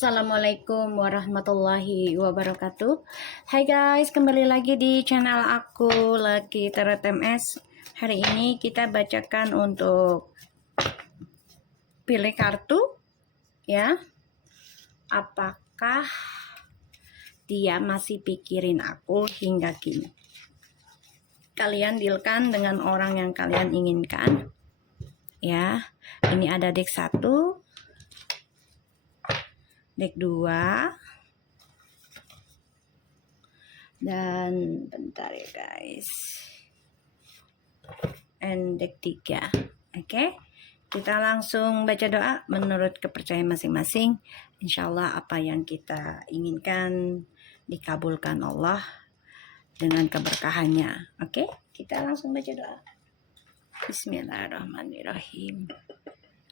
Assalamualaikum warahmatullahi wabarakatuh. Hai guys, kembali lagi di channel aku Lucky Tarot MS. Hari ini kita bacakan untuk pilih kartu ya. Apakah dia masih pikirin aku hingga kini? Kalian dealkan dengan orang yang kalian inginkan. Ya, ini ada deck 1, deck 2, dan bentar ya guys, and deck 3. Oke, kita langsung baca doa menurut kepercayaan masing-masing. Insya Allah apa yang kita inginkan dikabulkan Allah dengan keberkahannya. Oke, kita langsung baca doa. Bismillahirrahmanirrahim.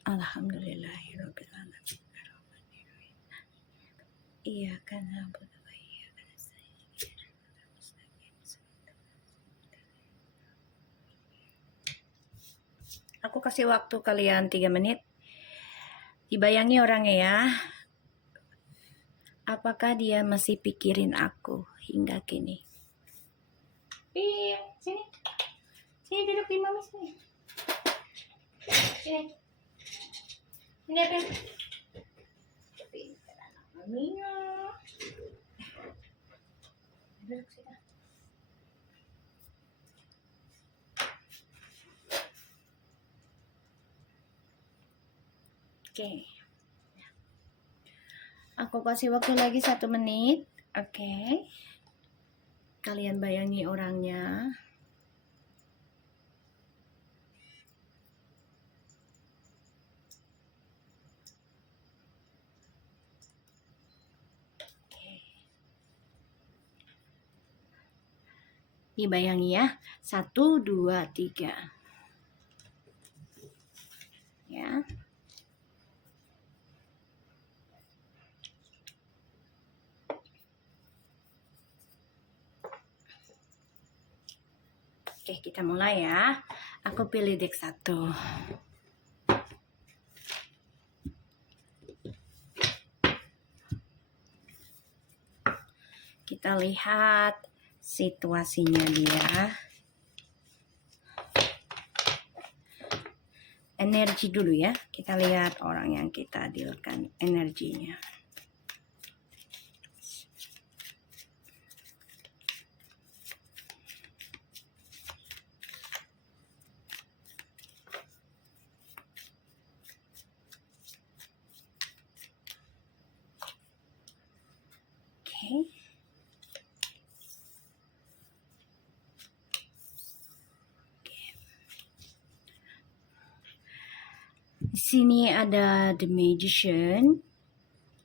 Alhamdulillahirabbil alamin. Iyyaka na'budu wa iyyaka nasta'in. Aku kasih waktu kalian 3 menit. Dibayangi orangnya ya. Apakah dia masih pikirin aku hingga kini? Sini. Sini duduk di mami sini. Sini. Ini apa? Pintar anak maminya. Duduk sini. Oke. Aku kasih waktu lagi 1 menit. Oke. Kalian bayangi orangnya. Dibayangi ya. 1, 2, 3. Ya. Oke, kita mulai ya. Aku pilih deck 1. Kita lihat situasinya dia. Energi dulu ya. Kita lihat orang yang kita dealkan energinya. Oke. Di sini ada The Magician,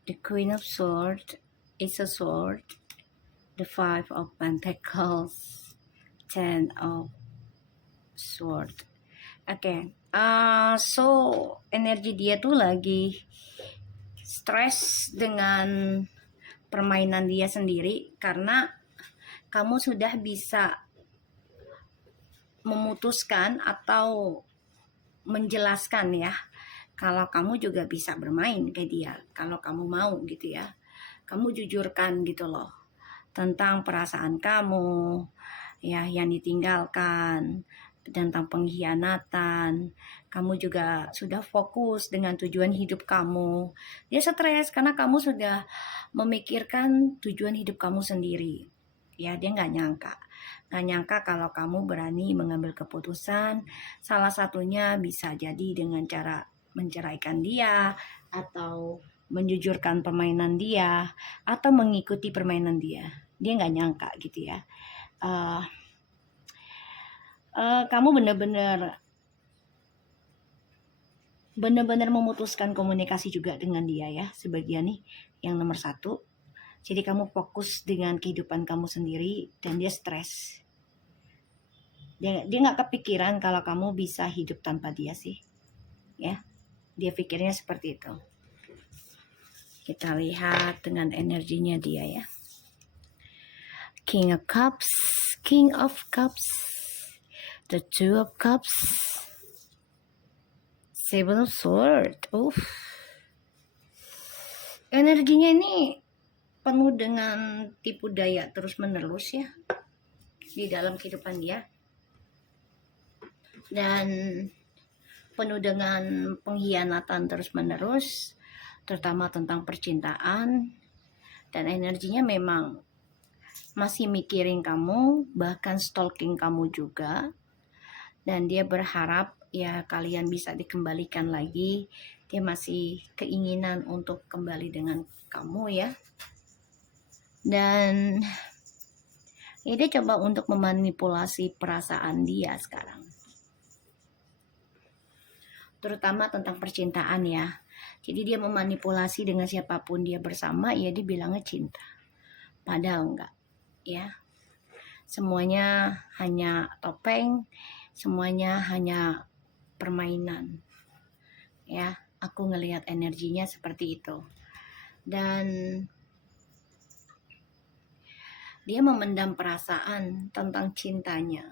the Queen of Swords, Ace of Swords, the Five of Pentacles, Ten of Swords. Oke, so energi dia tuh lagi stres dengan permainan dia sendiri karena kamu sudah bisa memutuskan atau menjelaskan ya kalau kamu juga bisa bermain kayak dia kalau kamu mau gitu ya. Kamu jujurkan gitu loh tentang perasaan kamu ya yang ditinggalkan, tentang pengkhianatan. Kamu juga sudah fokus dengan tujuan hidup kamu. Dia stres karena kamu sudah memikirkan tujuan hidup kamu sendiri. Ya, dia nggak nyangka kalau kamu berani mengambil keputusan. Salah satunya bisa jadi dengan cara menceraikan dia, atau menjujurkan permainan dia, atau mengikuti permainan dia. Dia nggak nyangka gitu ya. Kamu benar-benar memutuskan komunikasi juga dengan dia ya, sebagian nih yang nomor 1. Jadi kamu fokus dengan kehidupan kamu sendiri dan dia stres. Dia nggak kepikiran kalau kamu bisa hidup tanpa dia sih. Ya, dia pikirnya seperti itu. Kita lihat dengan energinya dia ya. King of Cups, King of Cups, the Two of Cups, Seven of Swords. Energinya ini penuh dengan tipu daya terus menerus ya di dalam kehidupan dia, dan penuh dengan pengkhianatan terus menerus, terutama tentang percintaan. Dan energinya memang masih mikirin kamu, bahkan stalking kamu juga. Dan dia berharap ya kalian bisa dikembalikan lagi. Dia masih keinginan untuk kembali dengan kamu ya. Dan ya dia coba untuk memanipulasi perasaan dia sekarang, terutama tentang percintaan ya. Jadi dia memanipulasi dengan siapapun dia bersama, ya dia bilangnya cinta, padahal enggak ya. Semuanya hanya topeng, semuanya hanya permainan ya. Aku ngelihat energinya seperti itu. Dan dia memendam perasaan tentang cintanya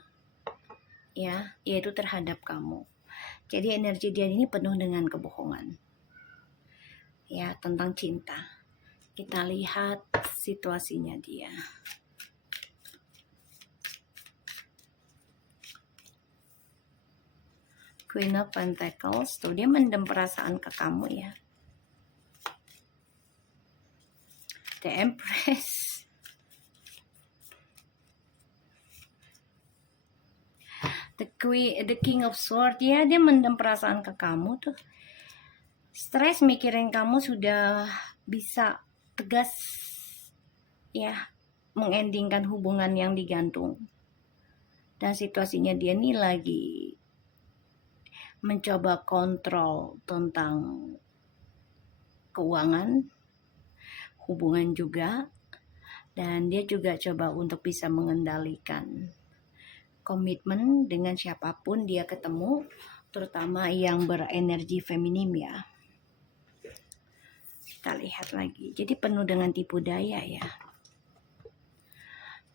ya, yaitu terhadap kamu. Jadi energi dia ini penuh dengan kebohongan ya tentang cinta. Kita lihat situasinya dia. Queen of Pentacles, tuh dia mendem perasaan ke kamu ya. The Empress. The King of Swords, ya dia mendem perasaan ke kamu tuh. Stres mikirin kamu sudah bisa tegas ya, mengendingkan hubungan yang digantung. Dan situasinya dia nih lagi mencoba kontrol tentang keuangan, hubungan juga, dan dia juga coba untuk bisa mengendalikan komitmen dengan siapapun dia ketemu, terutama yang berenergi feminim ya. Kita lihat lagi, jadi penuh dengan tipu daya ya.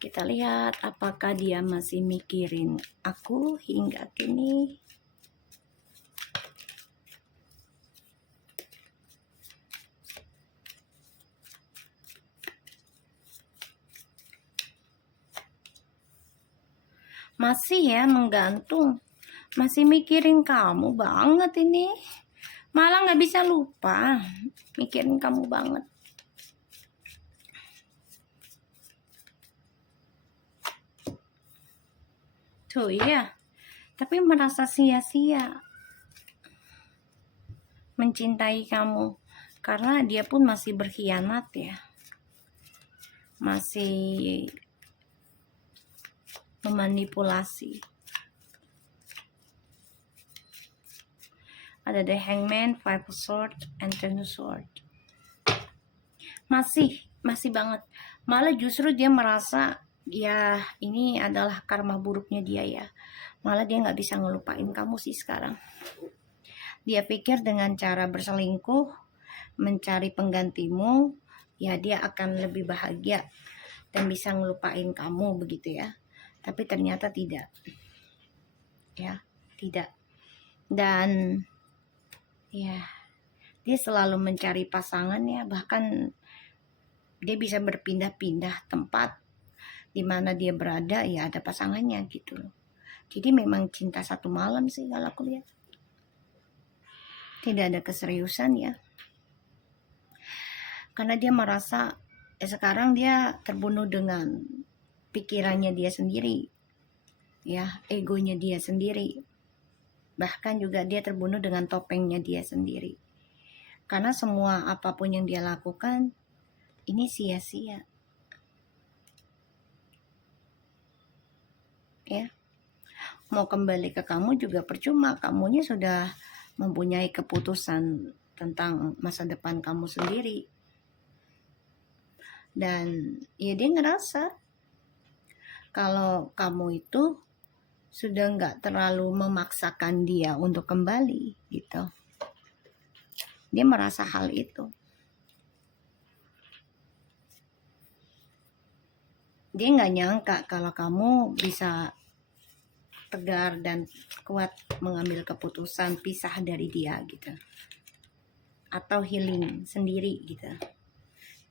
Kita lihat apakah dia masih mikirin aku hingga kini. Masih ya menggantung, masih mikirin kamu banget ini. Malah nggak bisa lupa, mikirin kamu banget. Tuh ya, tapi merasa sia-sia mencintai kamu, karena dia pun masih berkhianat ya, masih memanipulasi. Ada The Hangman, Five of Swords, and Ten of Swords. Masih banget. Malah justru dia merasa ya ini adalah karma buruknya dia ya. Malah dia nggak bisa ngelupain kamu sih sekarang. Dia pikir dengan cara berselingkuh, mencari penggantimu, ya dia akan lebih bahagia dan bisa ngelupain kamu begitu ya. Tapi ternyata tidak ya, tidak. Dan ya dia selalu mencari pasangan ya, bahkan dia bisa berpindah-pindah tempat di mana dia berada ya ada pasangannya gitu loh. Jadi memang cinta satu malam sih kalau aku lihat, tidak ada keseriusan ya, karena dia merasa sekarang dia terbunuh dengan pikirannya dia sendiri ya, egonya dia sendiri. Bahkan juga dia terbunuh dengan topengnya dia sendiri, karena semua apapun yang dia lakukan ini sia-sia ya. Mau kembali ke kamu juga percuma, kamunya sudah mempunyai keputusan tentang masa depan kamu sendiri. Dan ya dia ngerasa kalau kamu itu sudah nggak terlalu memaksakan dia untuk kembali gitu. Dia merasa hal itu. Dia nggak nyangka kalau kamu bisa tegar dan kuat mengambil keputusan pisah dari dia gitu, atau healing sendiri gitu.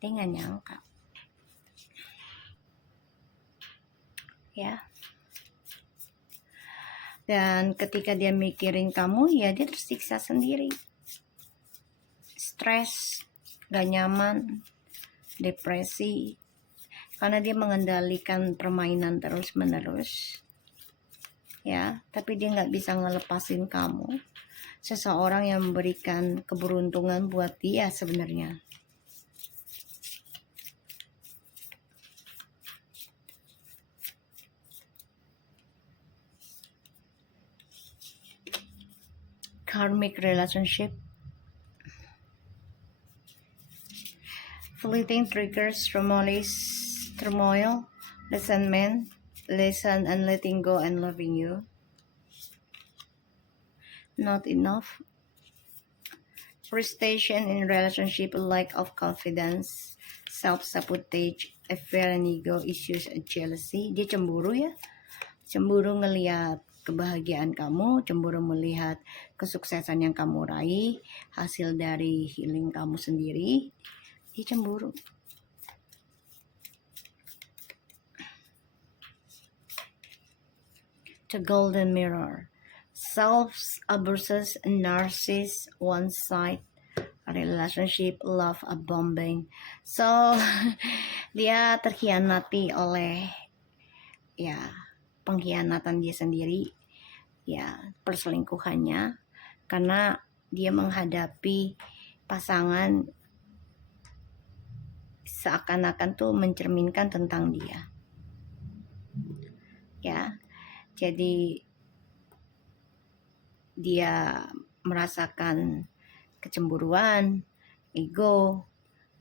dia nggak nyangka ya. Dan ketika dia mikirin kamu, ya dia tersiksa sendiri, stres, gak nyaman, depresi, karena dia mengendalikan permainan terus menerus ya. Tapi dia nggak bisa ngelepasin kamu, seseorang yang memberikan keberuntungan buat dia sebenarnya. Karmic relationship, fleeting triggers, turmoil, resentment, lesson and letting go and loving you. Not enough. Frustration in relationship, lack of confidence, self-sabotage, affair and ego issues, and jealousy. Dia cemburu ya. Cemburu ngelihat kebahagiaan kamu, cemburu melihat kesuksesan yang kamu raih, hasil dari healing kamu sendiri. Dia cemburu. The golden mirror. Self versus narcissist, one side relationship, love bombing. So dia terkhianati oleh ya pengkhianatan dia sendiri ya, perselingkuhannya, karena dia menghadapi pasangan seakan-akan tuh mencerminkan tentang dia ya. Jadi dia merasakan kecemburuan, ego,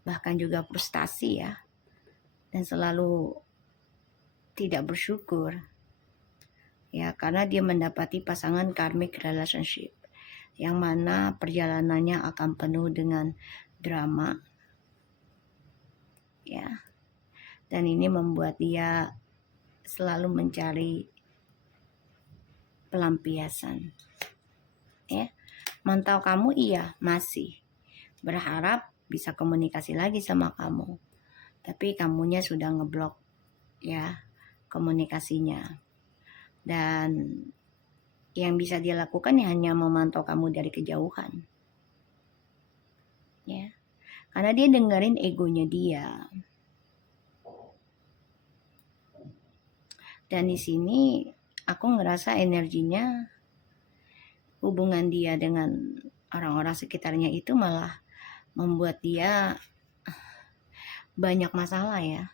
bahkan juga frustasi ya, dan selalu tidak bersyukur ya, karena dia mendapati pasangan karmic relationship yang mana perjalanannya akan penuh dengan drama ya, dan ini membuat dia selalu mencari pelampiasan ya. Mantau kamu, iya masih berharap bisa komunikasi lagi sama kamu, tapi kamunya sudah ngeblok ya komunikasinya, dan yang bisa dia lakukan ya hanya memantau kamu dari kejauhan ya, karena dia dengerin egonya dia. Dan di sini aku ngerasa energinya, hubungan dia dengan orang-orang sekitarnya itu malah membuat dia banyak masalah ya,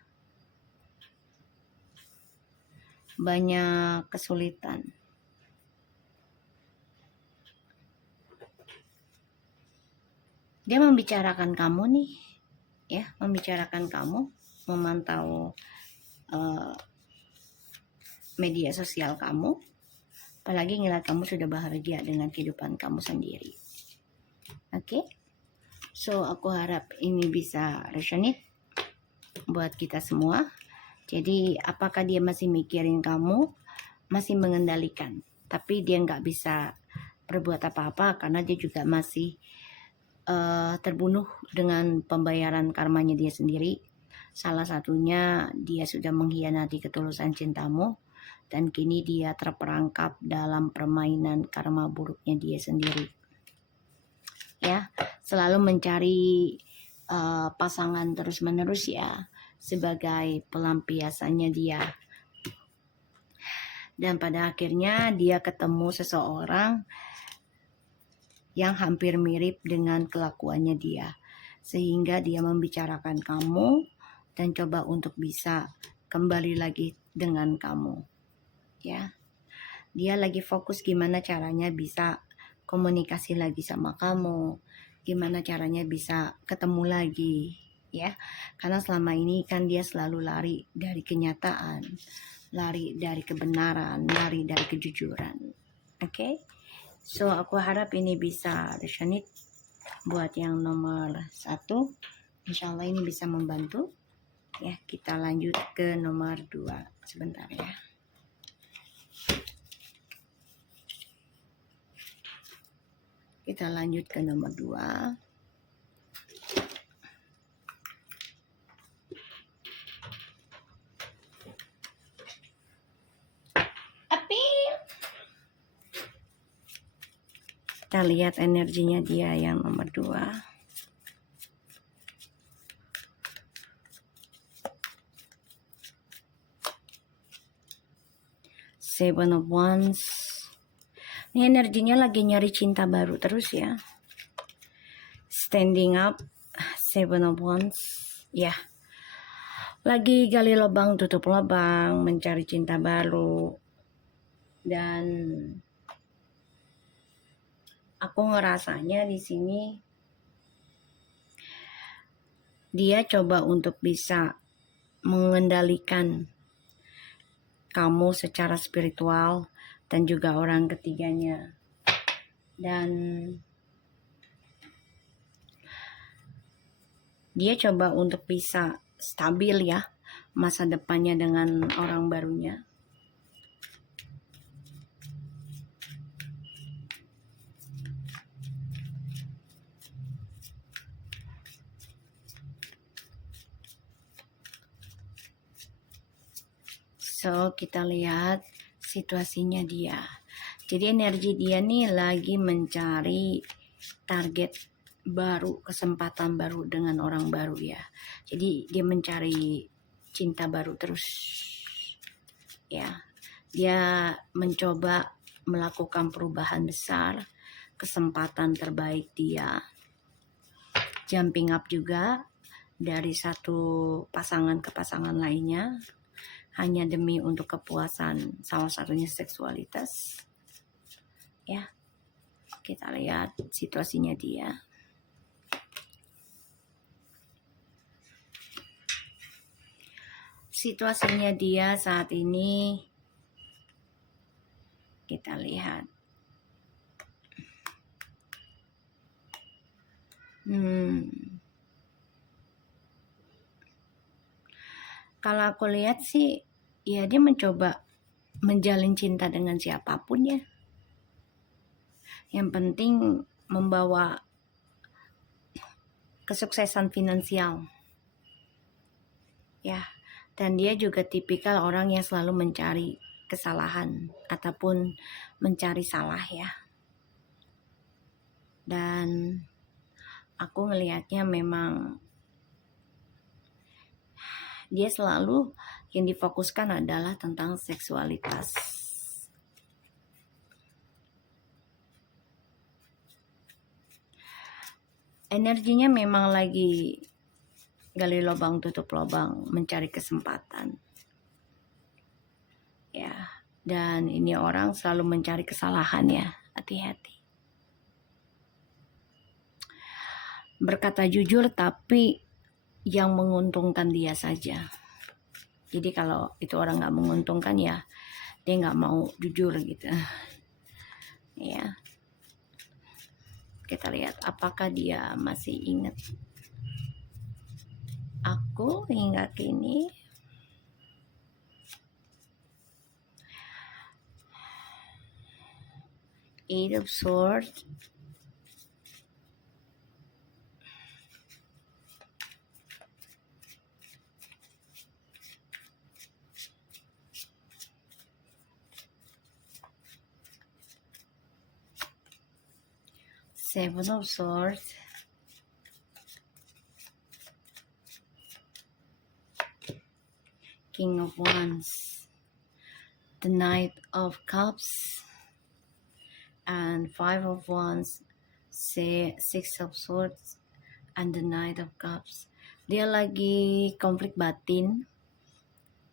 banyak kesulitan. Dia membicarakan kamu nih ya, membicarakan kamu, memantau media sosial kamu, apalagi ngeliat kamu sudah bahagia dengan kehidupan kamu sendiri. Oke, so aku harap ini bisa resonate buat kita semua. Jadi apakah dia masih mikirin kamu, masih mengendalikan, tapi dia nggak bisa berbuat apa-apa karena dia juga masih terbunuh dengan pembayaran karmanya dia sendiri. Salah satunya dia sudah mengkhianati ketulusan cintamu, dan kini dia terperangkap dalam permainan karma buruknya dia sendiri ya. Selalu mencari pasangan terus-menerus ya, sebagai pelampiasannya dia, dan pada akhirnya dia ketemu seseorang yang hampir mirip dengan kelakuannya dia, sehingga dia membicarakan kamu dan coba untuk bisa kembali lagi dengan kamu ya. Dia lagi fokus gimana caranya bisa komunikasi lagi sama kamu, gimana caranya bisa ketemu lagi ya, karena selama ini kan dia selalu lari dari kenyataan, lari dari kebenaran, lari dari kejujuran. Oke, so aku harap ini bisa resonate buat yang nomor 1. Insya Allah ini bisa membantu ya. Kita lanjut ke nomor 2 sebentar ya. Kita lanjut ke nomor 2. Kita lihat energinya dia yang nomor 2. Seven of Wands. Ini energinya lagi nyari cinta baru terus ya. Standing up. Seven of Wands. Ya. Lagi gali lubang, tutup lubang, mencari cinta baru. Dan aku ngerasanya di sini dia coba untuk bisa mengendalikan kamu secara spiritual dan juga orang ketiganya. Dan dia coba untuk bisa stabil ya masa depannya dengan orang barunya. So, kita lihat situasinya dia. Jadi energi dia nih lagi mencari target baru, kesempatan baru dengan orang baru ya. Jadi dia mencari cinta baru terus. Ya. Dia mencoba melakukan perubahan besar, kesempatan terbaik dia. Jumping up juga dari satu pasangan ke pasangan lainnya. Hanya demi untuk kepuasan, salah satunya seksualitas. Ya, kita lihat situasinya dia. Situasinya dia saat ini, kita lihat. Kalau aku lihat sih, ya dia mencoba menjalin cinta dengan siapapun ya. Yang penting membawa kesuksesan finansial. Ya, dan dia juga tipikal orang yang selalu mencari kesalahan ataupun mencari salah ya. Dan aku ngelihatnya memang dia selalu yang difokuskan adalah tentang seksualitas. Energinya memang lagi gali lubang, tutup lubang, mencari kesempatan. Ya, dan ini orang selalu mencari kesalahan ya, hati-hati. Berkata jujur tapi yang menguntungkan dia saja. Jadi kalau itu orang nggak menguntungkan ya dia nggak mau jujur gitu. Ya, kita lihat apakah dia masih ingat aku hingga kini. Eight of Swords. Seven of Swords. King of Wands. The Knight of Cups. And Five of Wands. Six of Swords. And the Knight of Cups. Dia lagi konflik batin,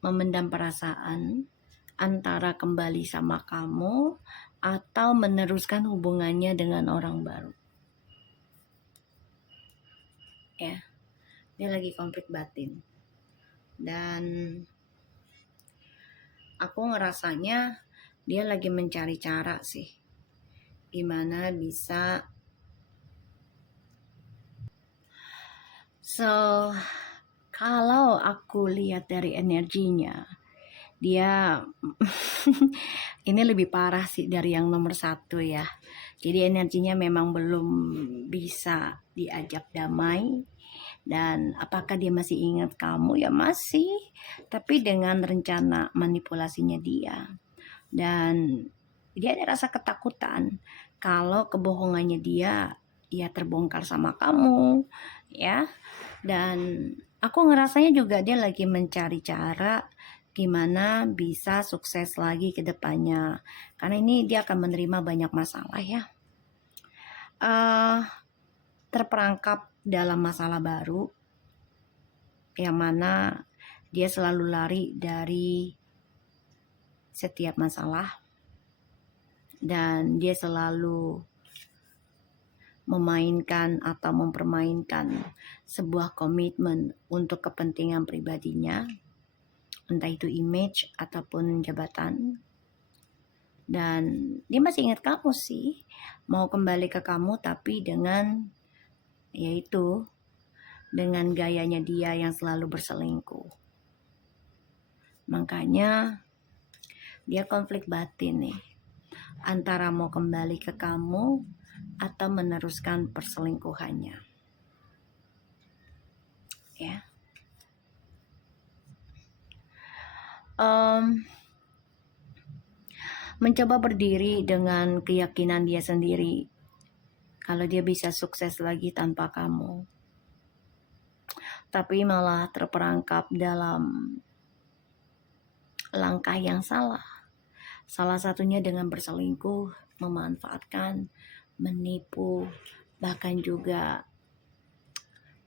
memendam perasaan antara kembali sama kamu atau meneruskan hubungannya dengan orang baru. Ya, dia lagi konflik batin. Dan aku ngerasanya dia lagi mencari cara sih, gimana bisa. So, kalau aku lihat dari energinya, dia ini lebih parah sih dari yang nomor 1 ya. Jadi energinya memang belum bisa diajak damai. Dan apakah dia masih ingat kamu? Ya masih, tapi dengan rencana manipulasinya dia. Dan dia ada rasa ketakutan kalau kebohongannya dia ya terbongkar sama kamu ya. Dan aku ngerasanya juga dia lagi mencari cara gimana bisa sukses lagi ke depannya, karena ini dia akan menerima banyak masalah ya. Terperangkap dalam masalah baru yang mana dia selalu lari dari setiap masalah, dan dia selalu memainkan atau mempermainkan sebuah komitmen untuk kepentingan pribadinya, entah itu image ataupun jabatan. Dan dia masih ingat kamu sih, mau kembali ke kamu, tapi dengan yaitu dengan gayanya dia yang selalu berselingkuh. Makanya dia konflik batin nih, antara mau kembali ke kamu atau meneruskan perselingkuhannya ya. Mencoba berdiri dengan keyakinan dia sendiri kalau dia bisa sukses lagi tanpa kamu, tapi malah terperangkap dalam langkah yang salah. Salah satunya dengan berselingkuh, memanfaatkan, menipu, bahkan juga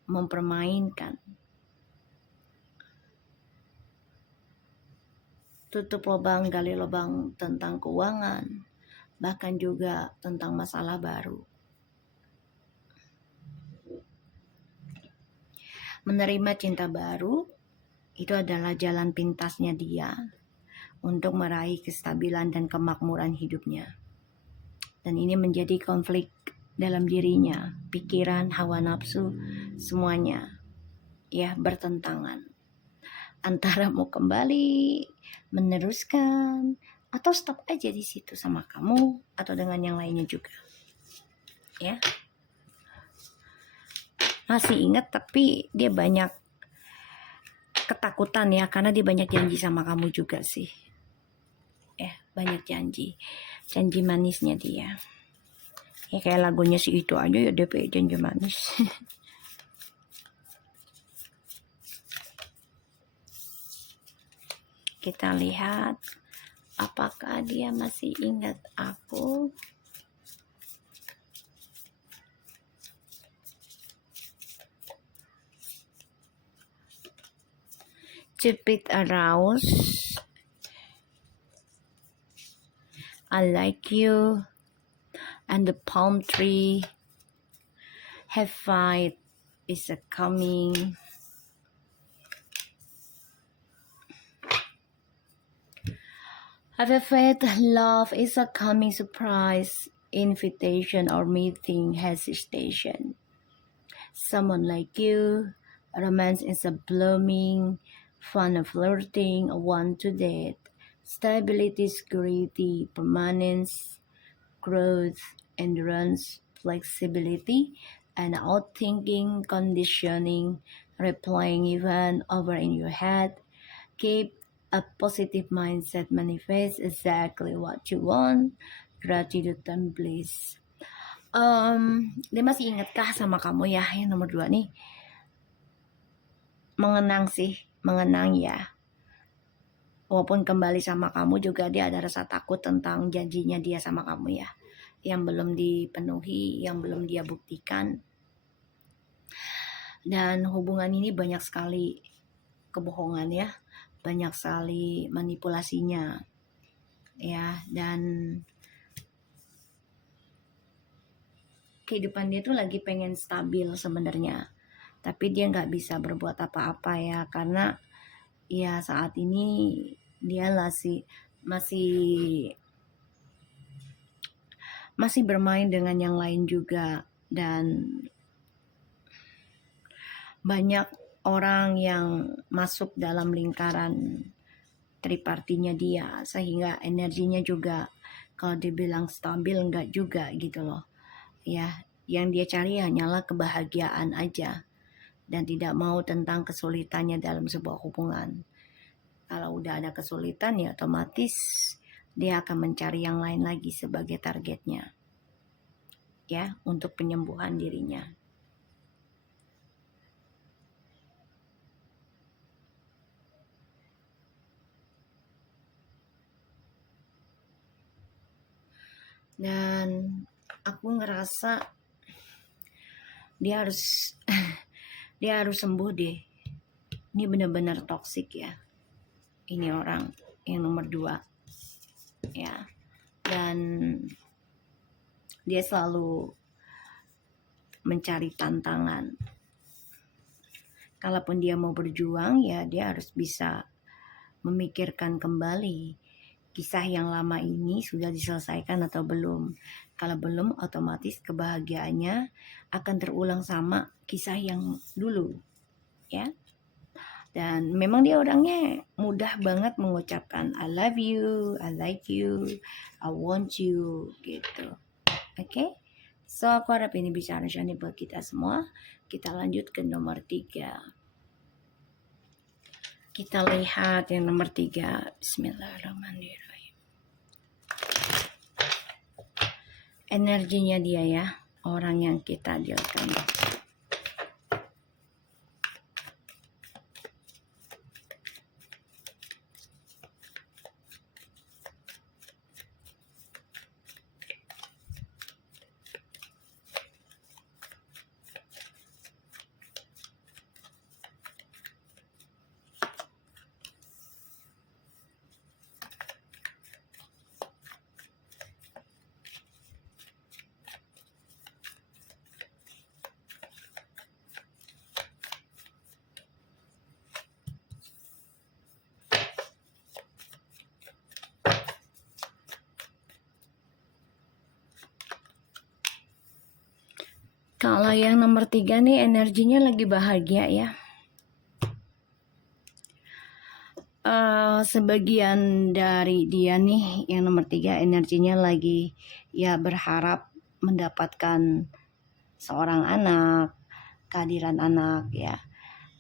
mempermainkan. Tutup lubang, gali lubang tentang keuangan, bahkan juga tentang masalah baru. Menerima cinta baru itu adalah jalan pintasnya dia untuk meraih kestabilan dan kemakmuran hidupnya. Dan ini menjadi konflik dalam dirinya, pikiran, hawa nafsu, semuanya ya bertentangan. Antara mau kembali, meneruskan, atau stop aja di situ sama kamu atau dengan yang lainnya juga. Ya. Masih ingat, tapi dia banyak ketakutan ya, karena dia banyak janji sama kamu juga sih. Ya, banyak janji manisnya dia. Ya kayak lagunya si itu aja ya, DP janji manis. Kita lihat apakah dia masih ingat aku. Cupid aroused. I like you. And the palm tree. Have fight is a coming. Have a faith, love is a coming surprise, invitation or meeting hesitation. Someone like you, romance is a blooming, fun of flirting, a want to date, stability, security, permanence, growth, endurance, flexibility, and outthinking, conditioning, replaying even over in your head. Keep a positive mindset, manifest exactly what you want, gratitude and bliss. Dia masih ingatkah sama kamu ya? Yang nomor 2 nih, mengenang ya. Walaupun kembali sama kamu juga dia ada rasa takut tentang janjinya dia sama kamu ya, yang belum dipenuhi, yang belum dia buktikan. Dan hubungan ini banyak sekali kebohongan ya, banyak sekali manipulasinya ya, dan kehidupan dia tuh lagi pengen stabil sebenarnya, tapi dia nggak bisa berbuat apa-apa ya, karena ya saat ini dia masih bermain dengan yang lain juga, dan banyak orang yang masuk dalam lingkaran tripartinya dia, sehingga energinya juga kalau dibilang stabil enggak juga gitu loh ya. Yang dia cari hanyalah kebahagiaan aja dan tidak mau tentang kesulitannya dalam sebuah hubungan. Kalau udah ada kesulitan ya otomatis dia akan mencari yang lain lagi sebagai targetnya. ya untuk penyembuhan dirinya. Dan aku ngerasa dia harus dia harus sembuh deh. Ini benar-benar toksik ya. Ini orang yang nomor 2 ya. Dan dia selalu mencari tantangan. Kalaupun dia mau berjuang, ya dia harus bisa memikirkan kembali kisah yang lama ini sudah diselesaikan atau belum. Kalau belum, otomatis kebahagiaannya akan terulang sama kisah yang dulu, ya. Dan memang dia orangnya mudah banget mengucapkan I love you, I like you, I want you, gitu. Oke? So, aku harap ini bisa resonate buat kita semua. Kita lanjut ke nomor 3. Kita lihat yang nomor 3. Bismillahirrahmanirrahim. Energinya dia ya, orang yang kita dealkan. Kalau yang nomor 3 nih energinya lagi bahagia ya. Sebagian dari dia nih yang nomor 3 energinya lagi ya berharap mendapatkan seorang anak, kehadiran anak ya,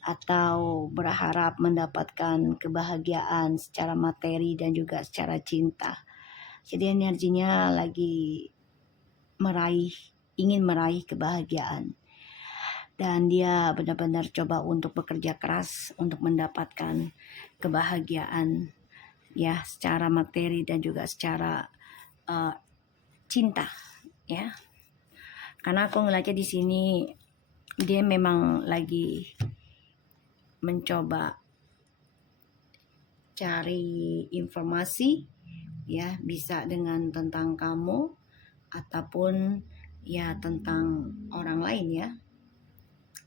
atau berharap mendapatkan kebahagiaan secara materi dan juga secara cinta. Jadi energinya lagi ingin meraih kebahagiaan. Dan dia benar-benar coba untuk bekerja keras untuk mendapatkan kebahagiaan ya secara materi dan juga secara cinta ya. Karena aku ngeliatnya di sini dia memang lagi mencoba cari informasi ya, bisa dengan tentang kamu ataupun ya tentang orang lain ya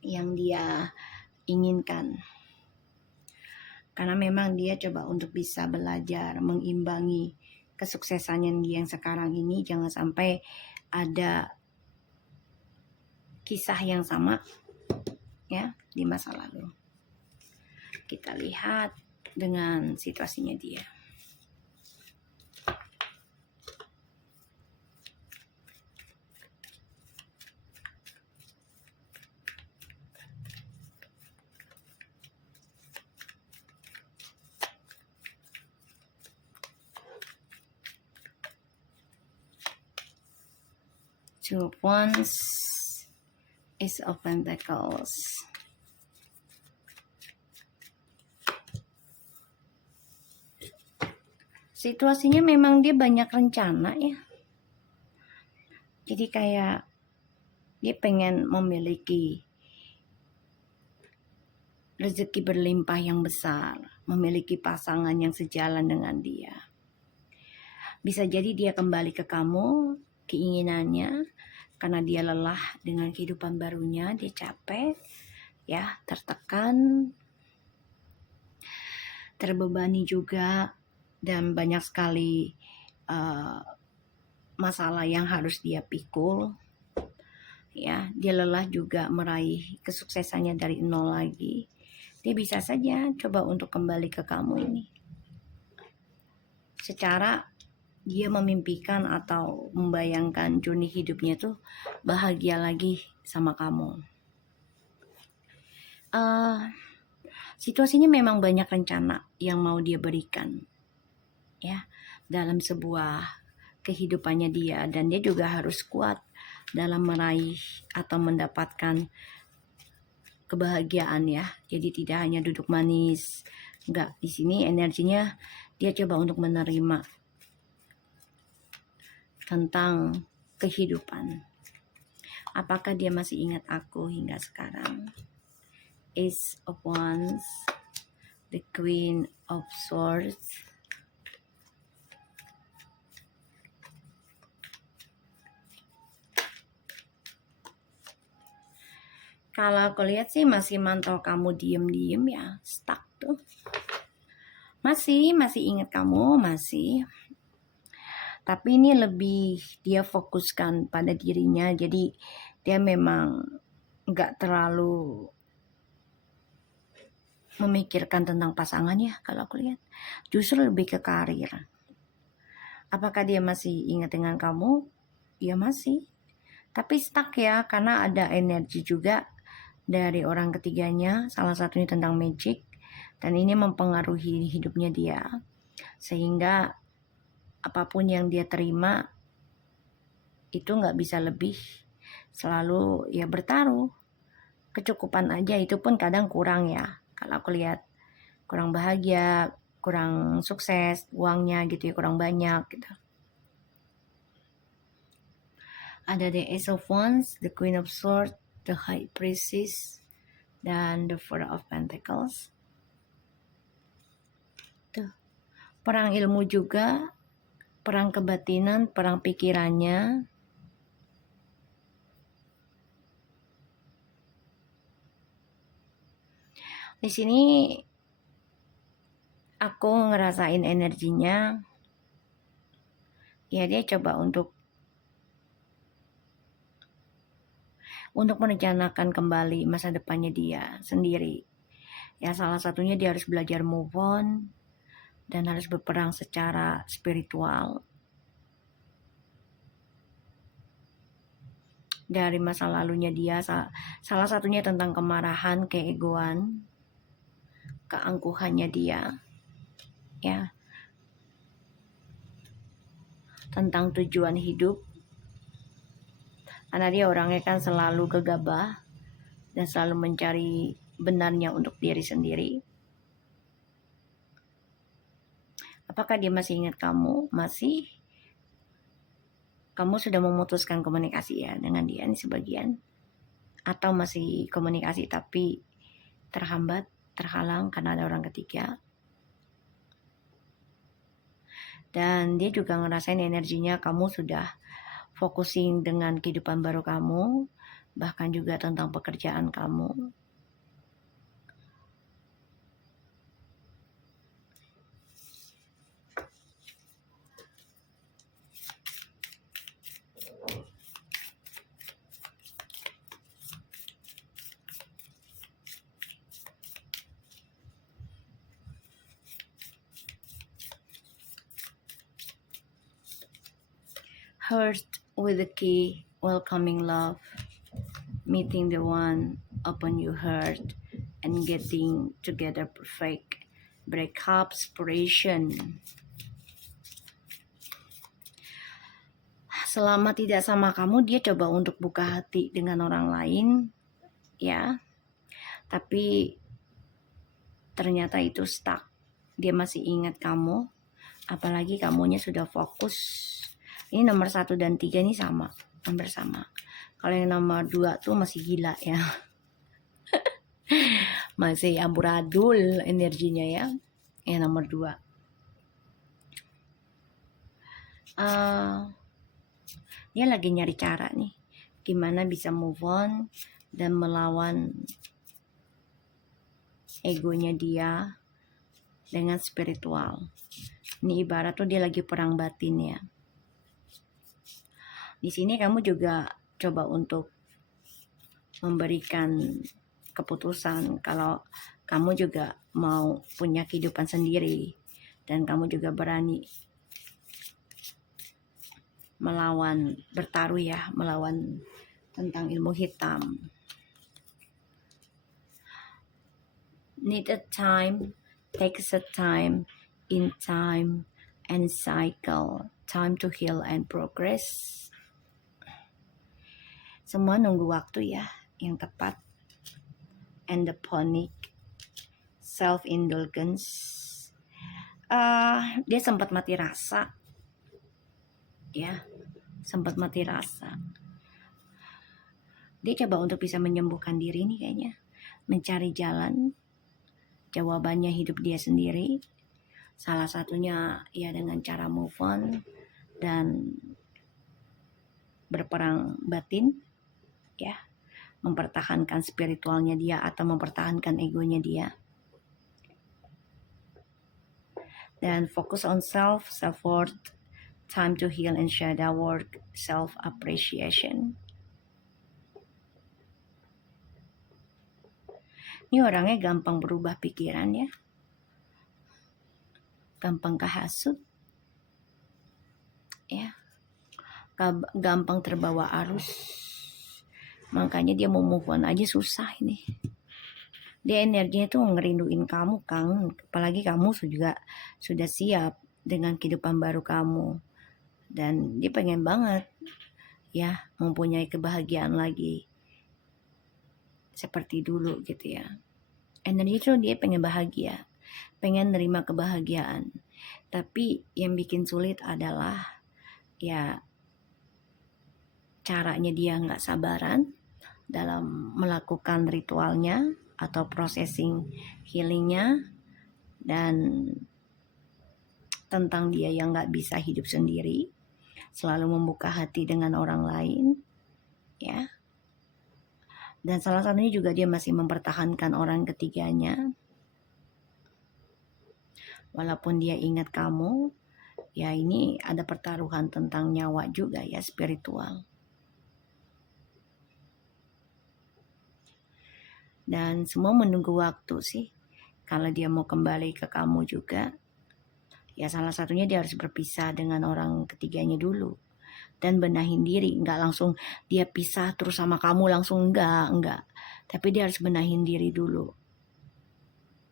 yang dia inginkan. Karena memang dia coba untuk bisa belajar mengimbangi kesuksesannya dia yang sekarang ini, jangan sampai ada kisah yang sama ya di masa lalu. Kita lihat dengan situasinya dia. Two of Wands, Ace of Pentacles. Situasinya memang dia banyak rencana ya. Jadi kayak dia pengen memiliki rezeki berlimpah yang besar, memiliki pasangan yang sejalan dengan dia. Bisa jadi dia kembali ke kamu, keinginannya, karena dia lelah dengan kehidupan barunya, dia capek, ya, tertekan, terbebani juga, dan banyak sekali masalah yang harus dia pikul. Ya, dia lelah juga meraih kesuksesannya dari nol lagi. Dia bisa saja coba untuk kembali ke kamu ini. Secara dia memimpikan atau membayangkan journey hidupnya tuh bahagia lagi sama kamu. Situasinya memang banyak rencana yang mau dia berikan ya dalam sebuah kehidupannya dia, dan dia juga harus kuat dalam meraih atau mendapatkan kebahagiaan ya. Jadi tidak hanya duduk manis, enggak. Di sini energinya dia coba untuk menerima tentang kehidupan. Apakah dia masih ingat aku hingga sekarang? Ace of Wands, the Queen of Swords, kalau aku lihat sih masih mantau kamu diem-diem ya, stuck tuh. Masih ingat kamu, masih. Tapi ini lebih dia fokuskan pada dirinya, jadi dia memang nggak terlalu memikirkan tentang pasangannya kalau aku lihat. Justru lebih ke karir. Apakah dia masih ingat dengan kamu? Ya masih. Tapi stuck ya, karena ada energi juga dari orang ketiganya, salah satunya tentang magic. Dan ini mempengaruhi hidupnya dia. Sehingga apapun yang dia terima itu nggak bisa lebih, selalu ya bertaruh. Kecukupan aja itu pun kadang kurang ya, kalau aku lihat kurang bahagia, kurang sukses, uangnya gitu ya kurang banyak gitu. Ada the Ace of Wands, the Queen of Swords, the High Priestess, dan the Four of Pentacles. Tuh, perang ilmu juga, perang kebatinan, perang pikirannya. Di sini aku ngerasain energinya. Ya dia coba untuk merencanakan kembali masa depannya dia sendiri. Ya salah satunya dia harus belajar move on dan harus berperang secara spiritual dari masa lalunya dia. Salah satunya tentang kemarahan, keegoan, keangkuhannya dia, ya, tentang tujuan hidup. Karena dia orangnya kan selalu gegabah dan selalu mencari benarnya untuk diri sendiri. Apakah dia masih ingat kamu? Masih. Kamu sudah memutuskan komunikasi ya dengan dia ini sebagian, atau masih komunikasi tapi terhambat, terhalang karena ada orang ketiga. Dan dia juga ngerasain energinya kamu sudah focusing dengan kehidupan baru kamu, bahkan juga tentang pekerjaan kamu. Heart with the key, welcoming love, meeting the one upon your heart, and getting together perfect. Breakup, separation. Selama tidak sama kamu, dia coba untuk buka hati dengan orang lain, ya. Tapi ternyata itu stuck. Dia masih ingat kamu, apalagi kamunya sudah fokus. Ini nomor 1 dan 3 ini sama, hampir sama. Kalau yang nomor 2 tuh masih gila ya. Masih amburadul energinya ya. Yang nomor 2. Dia lagi nyari cara nih. Gimana bisa move on dan melawan egonya dia dengan spiritual. Ini ibarat tuh dia lagi perang batin ya. Di sini kamu juga coba untuk memberikan keputusan kalau kamu juga mau punya kehidupan sendiri dan kamu juga berani melawan, bertaruh ya, melawan tentang ilmu hitam. Need a time, takes a time, in time and cycle, time to heal and progress. Semua nunggu waktu ya yang tepat. Endoponic self-indulgence. Dia sempat mati rasa. Ya, sempat mati rasa. Dia coba untuk bisa menyembuhkan diri nih kayaknya. Mencari jalan. Jawabannya hidup dia sendiri. Salah satunya ya dengan cara move on dan berperang batin, ya, mempertahankan spiritualnya dia atau mempertahankan egonya dia, dan fokus on self-worth, time to heal and shadow work, self-appreciation. Ini orangnya gampang berubah pikiran ya, gampang kehasut, ya, gampang terbawa arus. Makanya dia mau move on aja susah ini. Dia energinya tuh ngerinduin kamu, Kang. Apalagi kamu juga sudah siap dengan kehidupan baru kamu. Dan dia pengen banget ya mempunyai kebahagiaan lagi seperti dulu gitu ya. Energi tuh dia pengen bahagia, pengen nerima kebahagiaan. Tapi yang bikin sulit adalah ya caranya dia nggak sabaran dalam melakukan ritualnya atau processing healingnya, dan tentang dia yang nggak bisa hidup sendiri, selalu membuka hati dengan orang lain, ya. Dan salah satunya juga dia masih mempertahankan orang ketiganya, walaupun dia ingat kamu, ya ini ada pertaruhan tentang nyawa juga ya, spiritual. Dan semua menunggu waktu sih. Kalau dia mau kembali ke kamu juga, ya salah satunya dia harus berpisah dengan orang ketiganya dulu. Dan benahin diri, nggak langsung dia pisah terus sama kamu langsung, enggak. Tapi dia harus benahin diri dulu.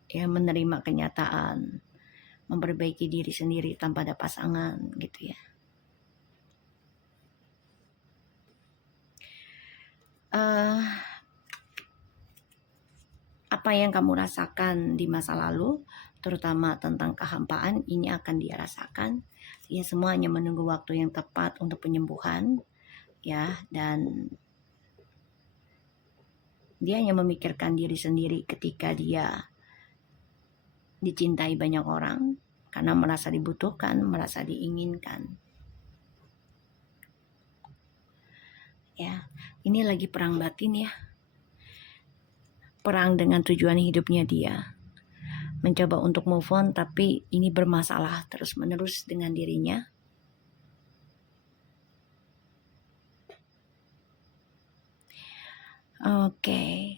Ya, menerima kenyataan, memperbaiki diri sendiri tanpa ada pasangan gitu ya. Apa yang kamu rasakan di masa lalu, terutama tentang kehampaan, ini akan dia rasakan. Ya, semua hanya menunggu waktu yang tepat untuk penyembuhan, ya, dan dia hanya memikirkan diri sendiri ketika dia dicintai banyak orang, karena merasa dibutuhkan, merasa diinginkan. Ya, ini lagi perang batin ya. Perang dengan tujuan hidupnya dia. Mencoba untuk move on, tapi ini bermasalah terus-menerus dengan dirinya. Oke.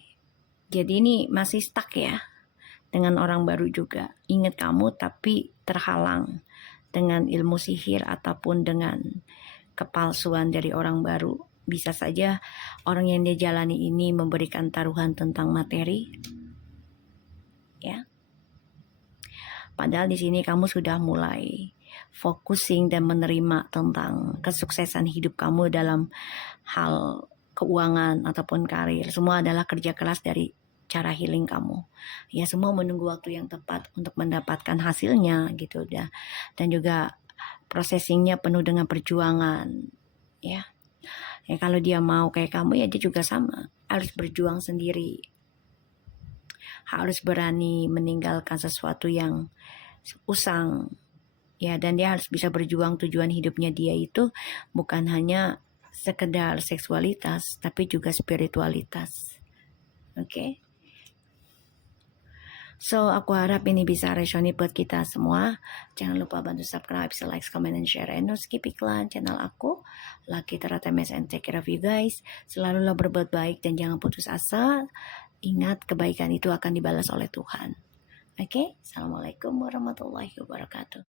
Jadi ini masih stuck ya. Dengan orang baru juga. Ingat kamu tapi terhalang dengan ilmu sihir ataupun dengan kepalsuan dari orang baru. Bisa saja orang yang dia jalani ini memberikan taruhan tentang materi. Ya. Padahal di sini kamu sudah mulai focusing dan menerima tentang kesuksesan hidup kamu dalam hal keuangan ataupun karir. Semua adalah kerja keras dari cara healing kamu. Ya, semua menunggu waktu yang tepat untuk mendapatkan hasilnya gitu ya. Dan juga processingnya penuh dengan perjuangan. Ya. Ya, kalau dia mau kayak kamu ya dia juga sama, harus berjuang sendiri, harus berani meninggalkan sesuatu yang usang ya, dan dia harus bisa berjuang. Tujuan hidupnya dia itu bukan hanya sekedar seksualitas tapi juga spiritualitas. Oke. So, aku harap ini bisa resonate buat kita semua. Jangan lupa bantu subscribe, like, comment, and share. And no skip iklan channel aku. Lucky Teratemes and take care of you guys. Selalulah berbuat baik dan jangan putus asa. Ingat, kebaikan itu akan dibalas oleh Tuhan. Oke? Assalamualaikum warahmatullahi wabarakatuh.